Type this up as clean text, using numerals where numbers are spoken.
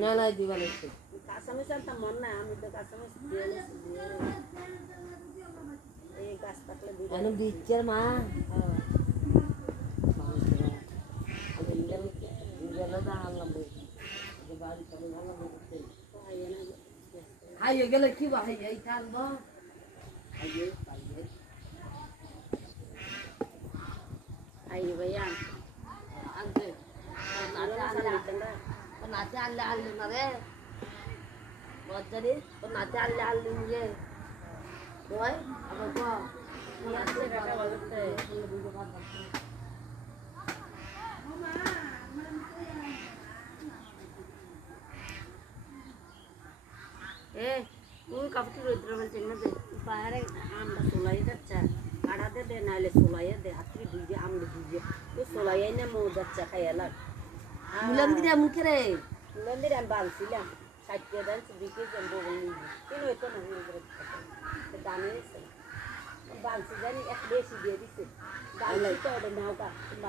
না না দিবা লাগছে কাঁচামরিচ আনতাম মন না আমি তো কাঁচামরিচ দিয়ে এই গাছ থাকলে এখন দিচ্ছে মা হাইয়ে গেলে কি বা হাইয়ে থাকবো আই ভাইয়া আনতে নাচে আনলে আনলে না রে বজ্জারি তো নাচে আনলে আনলে নিয়ে কয় আবার ক নাচে কাটা বলতে তুই কাপড় রোদ্র বলছেন না দে বাইরে আমরা সোলাই যাচ্ছে কাটাতে দে নাহলে সোলাই দে হাতরি ভিজে আমরা ভিজে তুই সোলাই না মো যাচ্ছে খাইয়ালাম মুলাম দিলে এমন করে মন্দির আমি বানছিলাম 60 টাকা দাম বিক্রি করবো কেন হইতো না দামে বানছি জানি এক বেশি দিয়ে দিচ্ছে বানছি তো ওটা নাও